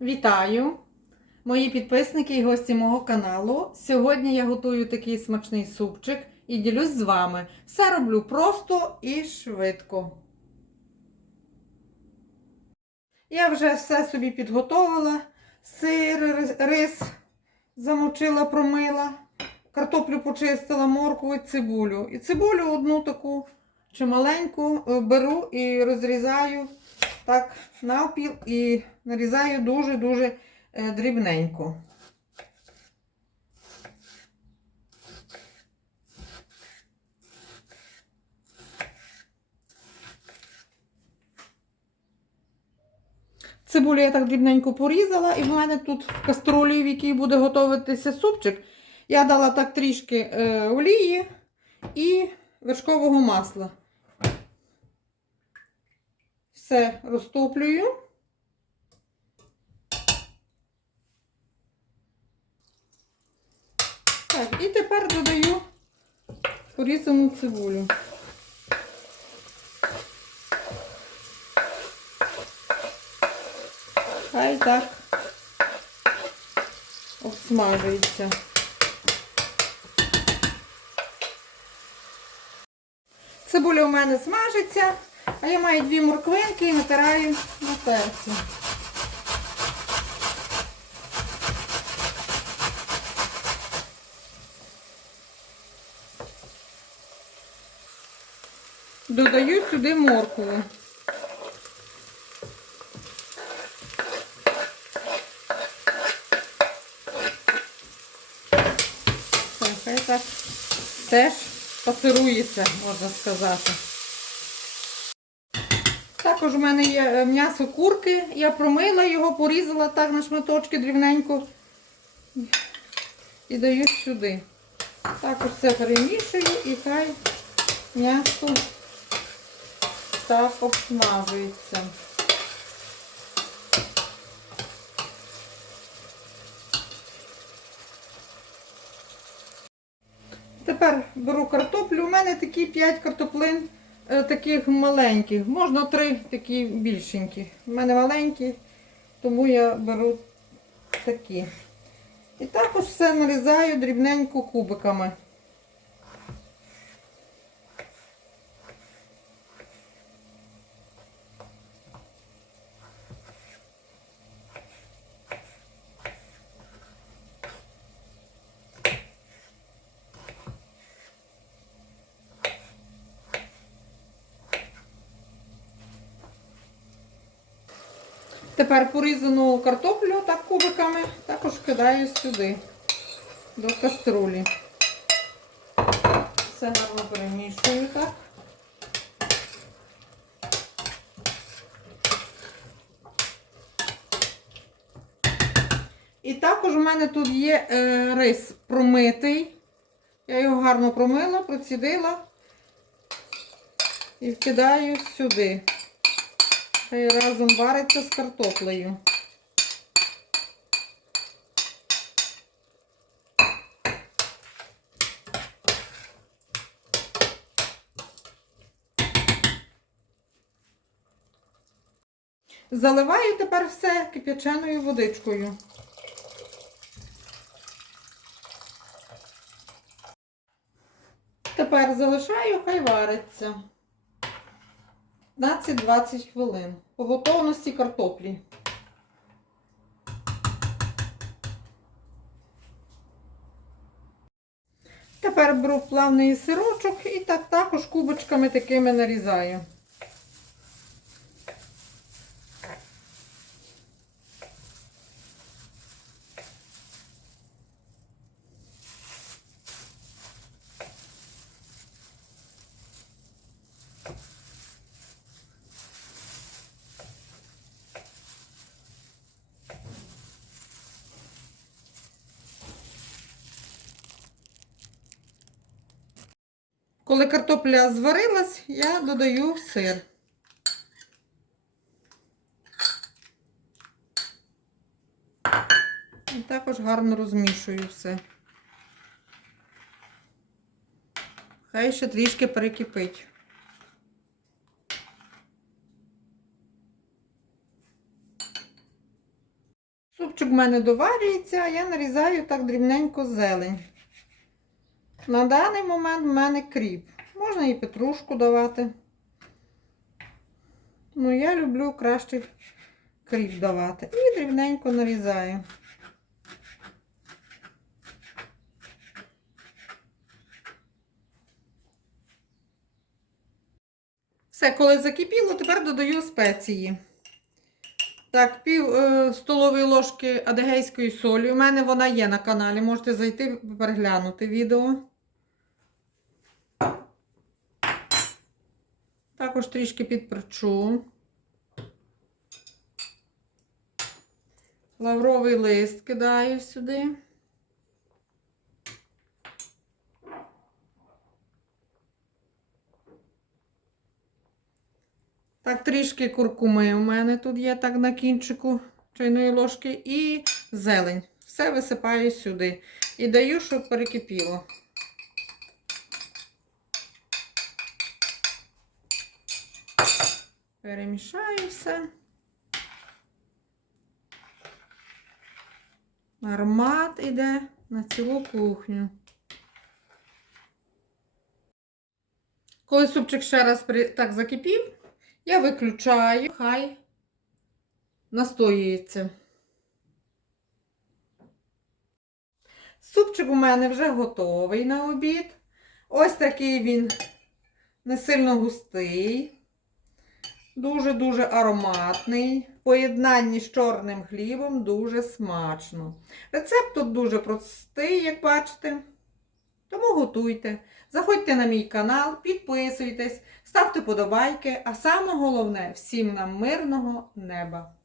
Вітаю, мої підписники і гості мого каналу. Сьогодні я готую такий смачний супчик і ділюсь з вами. Все роблю просто і швидко. Я вже все собі підготовила. Сир, рис- замочила, промила, картоплю почистила, моркву і цибулю. І цибулю одну таку чималеньку е, беру і розрізаю так навпіл і нарізаю дуже-дуже е, дрібненько. Цибулю я так дрібненько порізала, і в мене тут в каструлі, в якій буде готуватися супчик, я дала так трішки е, олії і вершкового масла. Все розтоплюю. Так, і тепер додаю порізану цибулю. Хай так обсмажується. Цибуля у мене смажиться, а я маю дві морквинки і натираю на терці. Додаю сюди моркву. Все, хай так теж пасирується, можна сказати. Також у мене є е, м'ясо курки. Я промила його, порізала так на шматочки дрібненько і даю сюди. Також все перемішую і хай м'ясо так обсмажується. Тепер беру картоплю. У мене такі 5 картоплин таких маленьких. Можна три такі більшенькі. У мене маленькі, тому я беру такі. І також все нарізаю дрібненько кубиками. Тепер порізану картоплю так кубиками також кидаю сюди, до каструлі. Все гарно перемішую так. І також у мене тут є е, рис промитий. Я його гарно промила, процідила і вкидаю сюди. Хай разом вариться з картоплею. Заливаю тепер все кип'яченою водичкою. Тепер залишаю, хай вариться. 15-20 хвилин. По готовності картоплі. Тепер беру плавний сирочок і так також кубочками такими нарізаю. Коли картопля зварилась, я додаю сир. І також гарно розмішую все. Хай ще трішки перекипить. Супчик в мене доварюється, а я нарізаю так дрібненько зелень. На даний момент в мене кріп. Можна і петрушку давати. Ну, я люблю краще кріп давати. І дрібненько нарізаю. Все, коли закипіло, тепер додаю спеції. Так, пів е, столової ложки адегейської солі. У мене вона є на каналі. Можете зайти переглянути відео. Також трішки підперчу. Лавровий лист кидаю сюди. Так, трішки куркуми у мене тут є так на кінчику чайної ложки і зелень. Все висипаю сюди. І даю, щоб перекипіло. Перемішаю все. Аромат іде на цілу кухню. Коли супчик ще раз так закипів, я виключаю, хай настоюється. Супчик у мене вже готовий на обід. Ось такий він не сильно густий, дуже-дуже ароматний. В поєднанні з чорним хлібом дуже смачно. Рецепт тут дуже простий, як бачите. Тому готуйте. Заходьте на мій канал, підписуйтесь, ставте подобайки, а саме головне всім нам мирного неба!